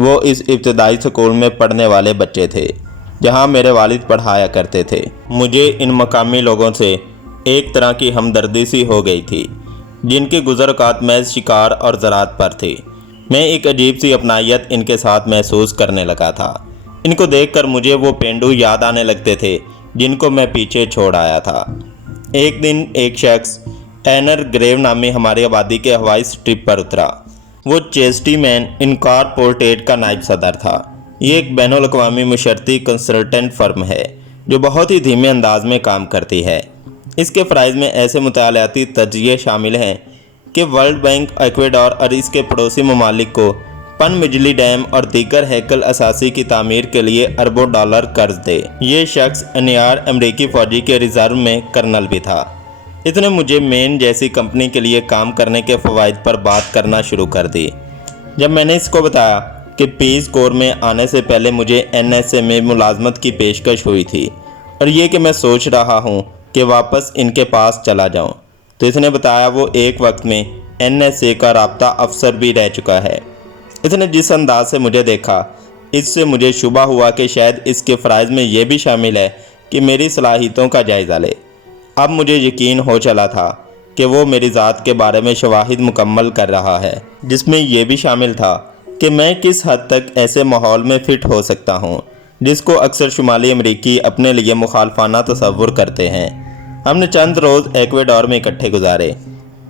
وہ اس ابتدائی اسکول میں پڑھنے والے بچے تھے جہاں میرے والد پڑھایا کرتے تھے۔ مجھے ان مقامی لوگوں سے ایک طرح کی ہمدردی سی ہو گئی تھی جن کی گزر اوقات محض شکار اور زراعت پر تھی۔ میں ایک عجیب سی اپنائیت ان کے ساتھ محسوس کرنے لگا تھا۔ ان کو دیکھ کر مجھے وہ پینڈو یاد آنے لگتے تھے جن کو میں پیچھے چھوڑ آیا تھا۔ ایک دن ایک شخص اینر گریو نامی ہماری آبادی کے ہوائی اسٹرپ پر اترا۔ وہ چیسٹی مین انکارپوریٹڈ کا نائب صدر تھا۔ یہ ایک بین الاقوامی مشرتی کنسلٹنٹ فرم ہے جو بہت ہی دھیمے انداز میں کام کرتی ہے۔ اس کے فرائض میں ایسے مطالعاتی تجزیے شامل ہیں کہ ورلڈ بینک ایکواڈور اور اس کے پڑوسی ممالک کو پن بجلی ڈیم اور دیگر ہیکل اساسی کی تعمیر کے لیے اربوں ڈالر قرض دے۔ یہ شخص انیار امریکی فوجی کے ریزرو میں کرنل بھی تھا۔ اس نے مجھے مین جیسی کمپنی کے لیے کام کرنے کے فوائد پر بات کرنا شروع کر دی۔ جب میں نے اس کو بتایا کہ پیس کور میں آنے سے پہلے مجھے NSA میں ملازمت کی پیشکش ہوئی تھی اور یہ کہ میں سوچ رہا ہوں کہ واپس ان کے پاس چلا جاؤں، تو اس نے بتایا وہ ایک وقت میں NSA کا رابطہ افسر بھی رہ چکا ہے۔ اس نے جس انداز سے مجھے دیکھا، اس سے مجھے شبہ ہوا کہ شاید اس کے فرائض میں یہ بھی شامل ہے کہ میری صلاحیتوں کا جائزہ لے۔ اب مجھے یقین ہو چلا تھا کہ وہ میری ذات کے بارے میں شواہد مکمل کر رہا ہے، جس میں یہ بھی شامل تھا کہ میں کس حد تک ایسے ماحول میں فٹ ہو سکتا ہوں جس کو اکثر شمالی امریکی اپنے لیے مخالفانہ تصور کرتے ہیں۔ ہم نے چند روز ایکواڈور میں اکٹھے گزارے۔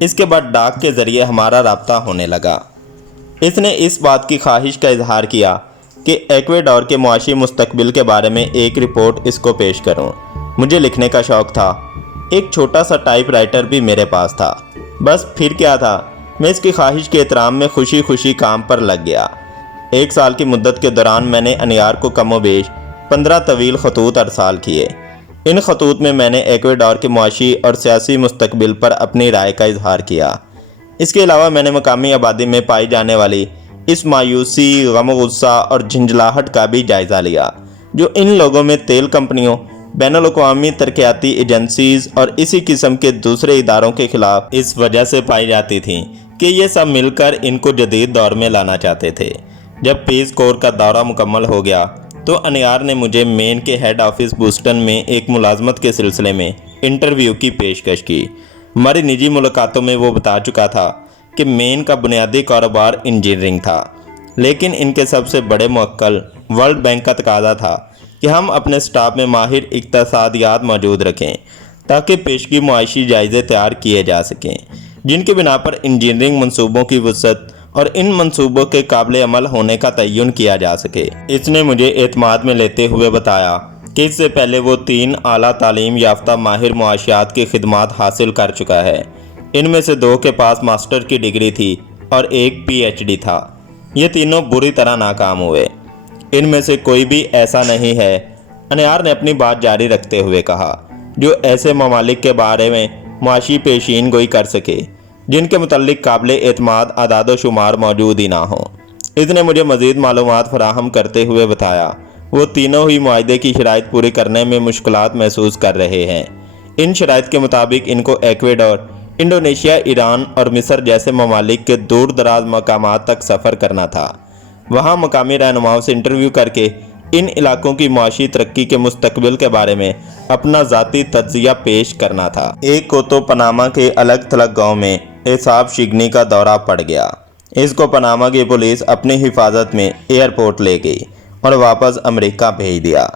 اس کے بعد ڈاک کے ذریعے ہمارا رابطہ ہونے لگا۔ اس نے اس بات کی خواہش کا اظہار کیا کہ ایکواڈور کے معاشی مستقبل کے بارے میں ایک رپورٹ اس کو پیش کروں۔ مجھے لکھنے کا شوق تھا۔ ایک چھوٹا سا ٹائپ رائٹر بھی میرے پاس تھا۔ بس پھر کیا تھا، میں اس کی خواہش کے احترام میں خوشی خوشی کام پر لگ گیا۔ 1 سال کی مدت کے دوران میں نے انیار کو کم و بیش 15 طویل خطوط ارسال کیے۔ ان خطوط میں نے ایکواڈور کے معاشی اور سیاسی مستقبل پر اپنی رائے کا اظہار کیا۔ اس کے علاوہ میں نے مقامی آبادی میں پائی جانے والی اس مایوسی، غم و غصہ اور جھنجھلاہٹ کا بھی جائزہ لیا جو ان لوگوں میں تیل کمپنیوں، بین الاقوامی ترقیاتی ایجنسیز اور اسی قسم کے دوسرے اداروں کے خلاف اس وجہ سے پائی جاتی تھیں کہ یہ سب مل کر ان کو جدید دور میں لانا چاہتے تھے۔ جب پیس کور کا دورہ مکمل ہو گیا تو انیار نے مجھے مین کے ہیڈ آفس بوسٹن میں ایک ملازمت کے سلسلے میں انٹرویو کی پیشکش کی۔ ہماری نجی ملاقاتوں میں وہ بتا چکا تھا کہ مین کا بنیادی کاروبار انجینئرنگ تھا، لیکن ان کے سب سے بڑے موکل ورلڈ بینک کا تقاضا تھا کہ ہم اپنے سٹاف میں ماہر اقتصادیات موجود رکھیں تاکہ پیشگی معاشی جائزے تیار کیے جا سکیں جن کی بنا پر انجینئرنگ منصوبوں کی وسعت اور ان منصوبوں کے قابل عمل ہونے کا تعین کیا جا سکے۔ اس نے مجھے اعتماد میں لیتے ہوئے بتایا کہ اس سے پہلے وہ 3 اعلیٰ تعلیم یافتہ ماہر معاشیات کی خدمات حاصل کر چکا ہے۔ ان میں سے 2 کے پاس ماسٹر کی ڈگری تھی اور ایک PhD تھا۔ یہ تینوں بری طرح ناکام ہوئے۔ ان میں سے کوئی بھی ایسا نہیں ہے، انیار نے اپنی بات جاری رکھتے ہوئے کہا، جو ایسے ممالک کے بارے میں معاشی پیشین گوئی کر سکے جن کے متعلق قابل اعتماد اعداد و شمار موجود ہی نہ ہوں۔ اس نے مجھے مزید معلومات فراہم کرتے ہوئے بتایا وہ تینوں ہی معاہدے کی شرائط پوری کرنے میں مشکلات محسوس کر رہے ہیں۔ ان شرائط کے مطابق ان کو ایکواڈور، انڈونیشیا، ایران اور مصر جیسے ممالک کے دور دراز مقامات تک سفر کرنا تھا۔ وہاں مقامی رہنماؤں سے انٹرویو کر کے ان علاقوں کی معاشی ترقی کے مستقبل کے بارے میں اپنا ذاتی تجزیہ پیش کرنا تھا۔ ایک کو تو پاناما کے الگ تھلگ گاؤں میں اعصاب شکنی کا دورہ پڑ گیا۔ اس کو پاناما کی پولیس اپنی حفاظت میں ایئرپورٹ لے گئی اور واپس امریکہ بھیج دیا۔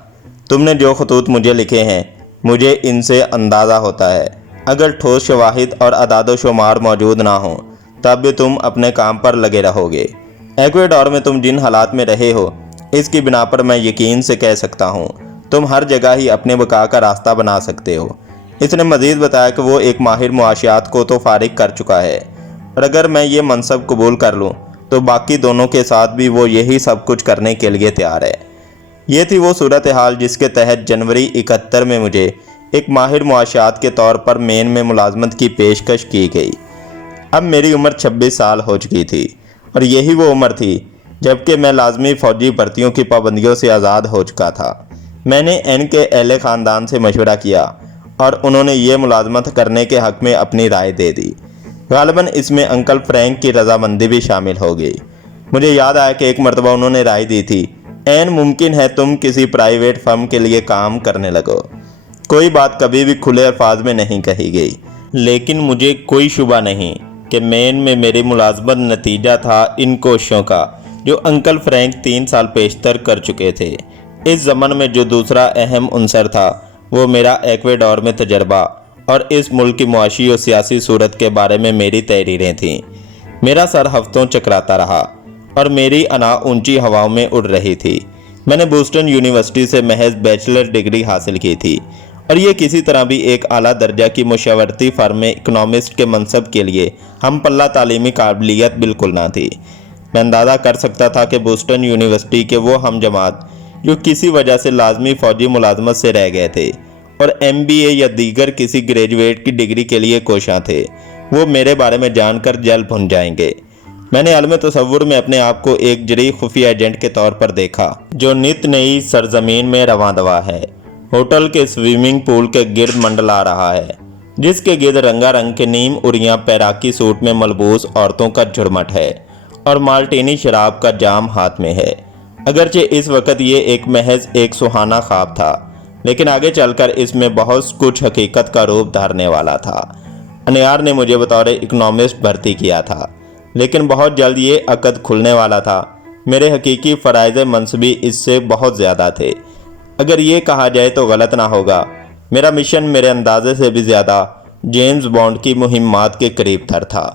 تم نے جو خطوط مجھے لکھے ہیں، مجھے ان سے اندازہ ہوتا ہے اگر ٹھوس شواہد اور اعداد و شمار موجود نہ ہوں تب بھی تم اپنے کام پر لگے رہو گے۔ ایکواڈور میں تم جن حالات میں رہے ہو اس کی بنا پر میں یقین سے کہہ سکتا ہوں تم ہر جگہ ہی اپنے بقا کا راستہ بنا سکتے ہو۔ اس نے مزید بتایا کہ وہ ایک ماہر معاشیات کو تو فارغ کر چکا ہے اور اگر میں یہ منصب قبول کر لوں تو باقی دونوں کے ساتھ بھی وہ یہی سب کچھ کرنے کے لیے تیار ہے۔ یہ تھی وہ صورتحال جس کے تحت جنوری 71 میں مجھے ایک ماہر معاشیات کے طور پر مین میں ملازمت کی پیشکش کی گئی۔ اب میری عمر 26 سال ہو چکی تھی اور یہی وہ عمر تھی جبکہ میں لازمی فوجی بھرتیوں کی پابندیوں سے آزاد ہو چکا تھا۔ میں نے ان کے اہل خاندان سے مشورہ کیا اور انہوں نے یہ ملازمت کرنے کے حق میں اپنی رائے دے دی۔ غالباً اس میں انکل فرینک کی رضامندی بھی شامل ہو گئی۔ مجھے یاد آیا کہ ایک مرتبہ انہوں نے رائے دی تھی، عین ممکن ہے تم کسی پرائیویٹ فرم کے لیے کام کرنے لگو۔ کوئی بات کبھی بھی کھلے الفاظ میں نہیں کہی گئی، لیکن مجھے کوئی شبہ نہیں کہ مین میں میری ملازمت نتیجہ تھا ان کوششوں کا جو انکل فرینک 3 سال پیشتر کر چکے تھے۔ اس ضمن میں جو دوسرا اہم عنصر تھا وہ میرا ایکویڈور میں تجربہ اور اس ملک کی معاشی اور سیاسی صورت کے بارے میں میری تحریریں تھیں۔ میرا سر ہفتوں چکراتا رہا اور میری انا اونچی ہواؤں میں اڑ رہی تھی۔ میں نے بوسٹن یونیورسٹی سے محض بیچلر ڈگری حاصل کی تھی اور یہ کسی طرح بھی ایک اعلیٰ درجہ کی مشاورتی فرم میں اکنامسٹ کے منصب کے لیے ہم پلہ تعلیمی قابلیت بالکل نہ تھی۔ میں اندازہ کر سکتا تھا کہ بوسٹن یونیورسٹی کے وہ ہم جماعت جو کسی وجہ سے لازمی فوجی ملازمت سے رہ گئے تھے اور MBA یا دیگر کسی گریجویٹ کی ڈگری کے لیے کوشاں تھے، وہ میرے بارے میں جان کر جل بھن جائیں گے۔ میں نے عالم تصور میں اپنے آپ کو ایک جری خفیہ ایجنٹ کے طور پر دیکھا جو نت نئی سرزمین میں رواں دوا ہے، ہوٹل کے سوئمنگ پول کے گرد منڈلا رہا ہے، جس کے گرد رنگا رنگ کے نیم اریاں پیراکی سوٹ میں ملبوس عورتوں کا جھرمٹ ہے اور مالٹینی شراب کا جام ہاتھ میں ہے۔ اگرچہ اس وقت یہ محض ایک سہانا خواب تھا، لیکن آگے چل کر اس میں بہت کچھ حقیقت کا روپ دھارنے والا تھا۔ انیار نے مجھے بطور اکنامسٹ بھرتی کیا تھا، لیکن بہت جلد یہ عقد کھلنے والا تھا۔ میرے حقیقی فرائض منصبی اس سے بہت زیادہ تھے۔ اگر یہ کہا جائے تو غلط نہ ہوگا، میرا مشن میرے اندازے سے بھی زیادہ جیمز بانڈ کی مہمات کے قریب تر تھا۔